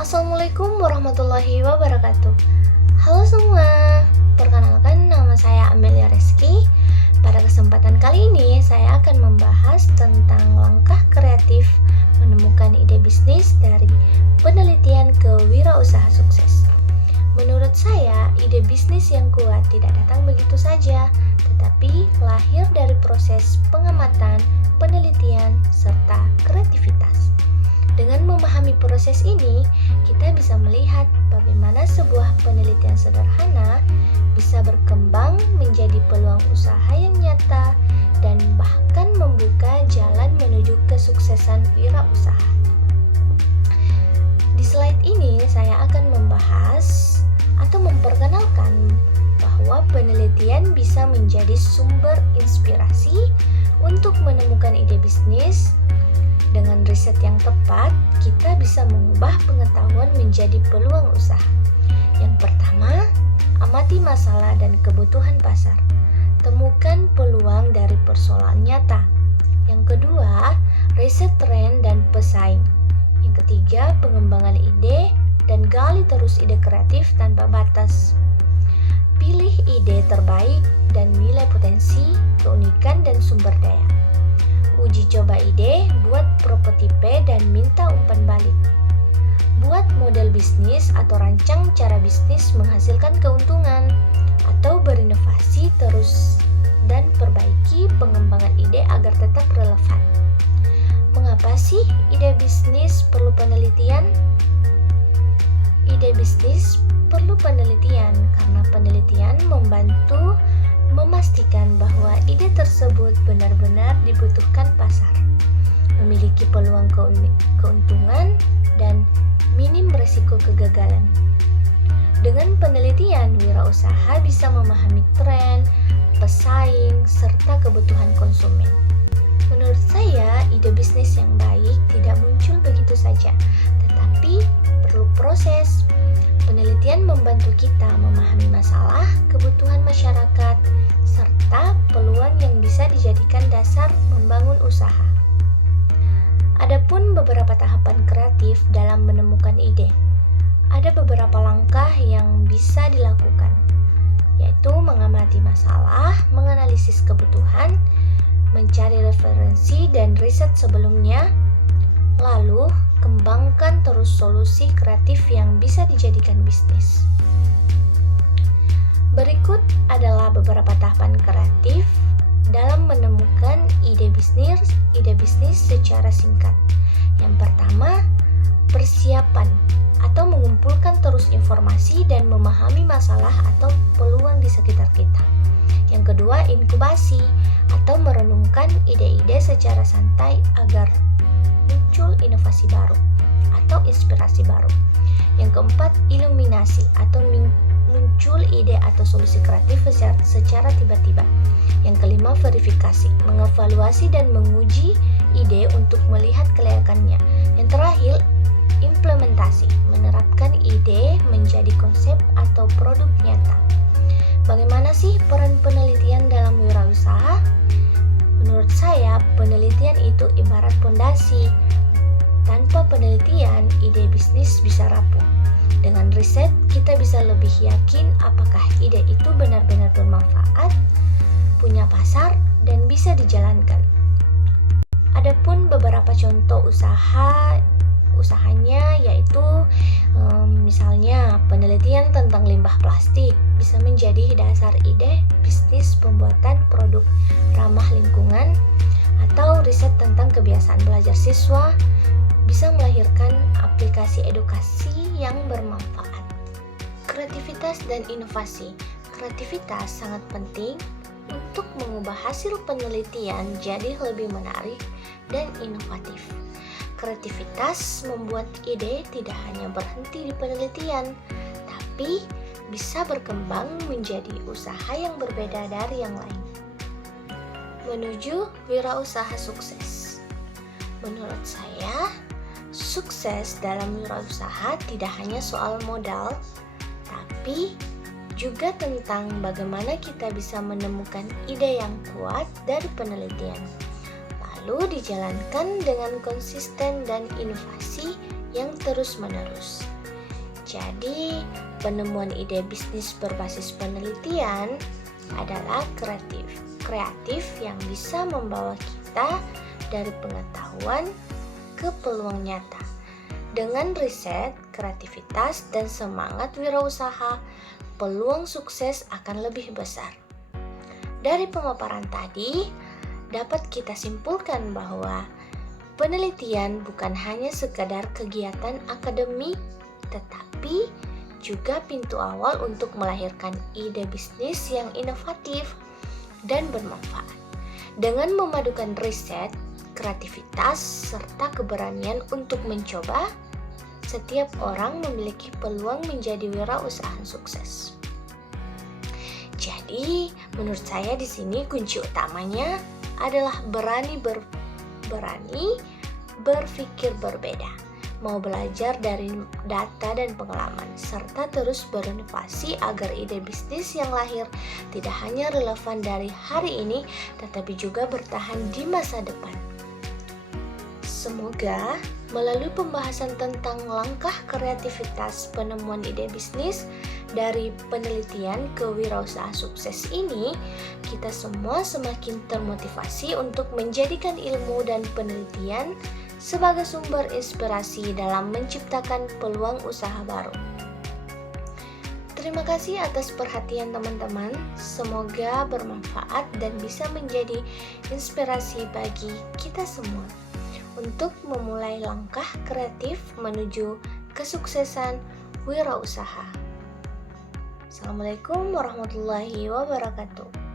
Assalamualaikum warahmatullahi wabarakatuh. Halo semua, perkenalkan nama saya Amelia Reski. Pada kesempatan kali ini saya akan membahas tentang langkah kreatif menemukan ide bisnis dari penelitian ke wirausaha sukses. Menurut saya, ide bisnis yang kuat tidak datang begitu saja, tetapi lahir dari proses pengamatan, penelitian, serta kreativitas. Dengan memahami proses ini, kita bisa melihat bagaimana sebuah penelitian sederhana bisa berkembang menjadi peluang usaha yang nyata dan bahkan membuka jalan menuju kesuksesan wirausaha. Di slide ini saya akan membahas atau memperkenalkan bahwa penelitian bisa menjadi sumber inspirasi untuk menemukan ide bisnis. Dengan riset yang tepat, kita bisa mengubah pengetahuan menjadi peluang usaha. Yang pertama, amati masalah dan kebutuhan pasar. Temukan peluang dari persoalan nyata. Yang kedua, riset tren dan pesaing. Yang ketiga, pengembangan ide dan gali terus ide kreatif tanpa batas. Pilih ide terbaik dan nilai potensi, keunikan, dan sumber daya. Uji coba ide, buat prototipe dan minta umpan balik. Buat model bisnis atau rancang cara bisnis menghasilkan keuntungan, atau berinovasi terus dan perbaiki pengembangan ide agar tetap relevan. Mengapa sih ide bisnis perlu penelitian? Ide bisnis perlu penelitian karena penelitian membantu memastikan bahwa ide tersebut benar-benar dibutuhkan pasar, memiliki peluang keuntungan, dan minim resiko kegagalan. Dengan penelitian, wirausaha bisa memahami tren, pesaing, serta kebutuhan konsumen. Menurut saya, ide bisnis yang baik tidak muncul begitu saja, tetapi perlu proses. Penelitian membantu kita memahami masalah, kebutuhan masyarakat, serta peluang yang bisa dijadikan dasar membangun usaha. Adapun beberapa tahapan kreatif dalam menemukan ide. Ada beberapa langkah yang bisa dilakukan, yaitu mengamati masalah, menganalisis kebutuhan, mencari referensi dan riset sebelumnya, lalu kembangkan terus solusi kreatif yang bisa dijadikan bisnis. Berikut adalah beberapa tahapan kreatif dalam menemukan ide bisnis secara singkat. Yang pertama, persiapan atau mengumpulkan terus informasi dan memahami masalah atau peluang di sekitar kita. Yang kedua, inkubasi atau merenungkan ide-ide secara santai agar muncul inovasi baru atau inspirasi baru. Yang keempat, iluminasi atau muncul ide atau solusi kreatif secara tiba-tiba. Yang kelima, verifikasi, mengevaluasi dan menguji ide untuk melihat kelayakannya. Yang terakhir, implementasi, menerapkan ide menjadi konsep atau produk nyata. Bagaimana sih peran penelitian dalam wirausaha? Menurut saya, penelitian itu ibarat pondasi. Tanpa penelitian, ide bisnis bisa rapuh. Dengan riset, kita bisa lebih yakin apakah ide itu benar-benar bermanfaat, punya pasar, dan bisa dijalankan. Adapun beberapa contoh usahanya yaitu misalnya penelitian tentang limbah plastik bisa menjadi dasar ide bisnis pembuatan produk ramah lingkungan, atau riset tentang kebiasaan belajar siswa bisa melahirkan aplikasi edukasi yang bermanfaat. Kreativitas dan inovasi. Kreativitas sangat penting untuk mengubah hasil penelitian jadi lebih menarik dan inovatif. Kreativitas membuat ide tidak hanya berhenti di penelitian, tapi bisa berkembang menjadi usaha yang berbeda dari yang lain. Menuju wirausaha sukses. Menurut saya, sukses dalam wirausaha tidak hanya soal modal, tapi juga tentang bagaimana kita bisa menemukan ide yang kuat dari penelitian, lalu dijalankan dengan konsisten dan inovasi yang terus-menerus. Jadi, penemuan ide bisnis berbasis penelitian adalah kreatif yang bisa membawa kita dari pengetahuan ke peluang nyata. Dengan riset, kreativitas, dan semangat wirausaha, peluang sukses akan lebih besar. Dari pemaparan tadi, dapat kita simpulkan bahwa penelitian bukan hanya sekadar kegiatan akademik, tetapi juga pintu awal untuk melahirkan ide bisnis yang inovatif dan bermanfaat. Dengan memadukan riset, kreativitas, serta keberanian untuk mencoba, setiap orang memiliki peluang menjadi wirausaha sukses. Jadi, menurut saya di sini kunci utamanya adalah berani berpikir berbeda, mau belajar dari data dan pengalaman, serta terus berinovasi agar ide bisnis yang lahir tidak hanya relevan dari hari ini, tetapi juga bertahan di masa depan. Semoga melalui pembahasan tentang langkah kreativitas penemuan ide bisnis dari penelitian ke wirausaha sukses ini, kita semua semakin termotivasi untuk menjadikan ilmu dan penelitian sebagai sumber inspirasi dalam menciptakan peluang usaha baru. Terima kasih atas perhatian teman-teman. Semoga bermanfaat dan bisa menjadi inspirasi bagi kita semua untuk memulai langkah kreatif menuju kesuksesan wirausaha. Assalamualaikum warahmatullahi wabarakatuh.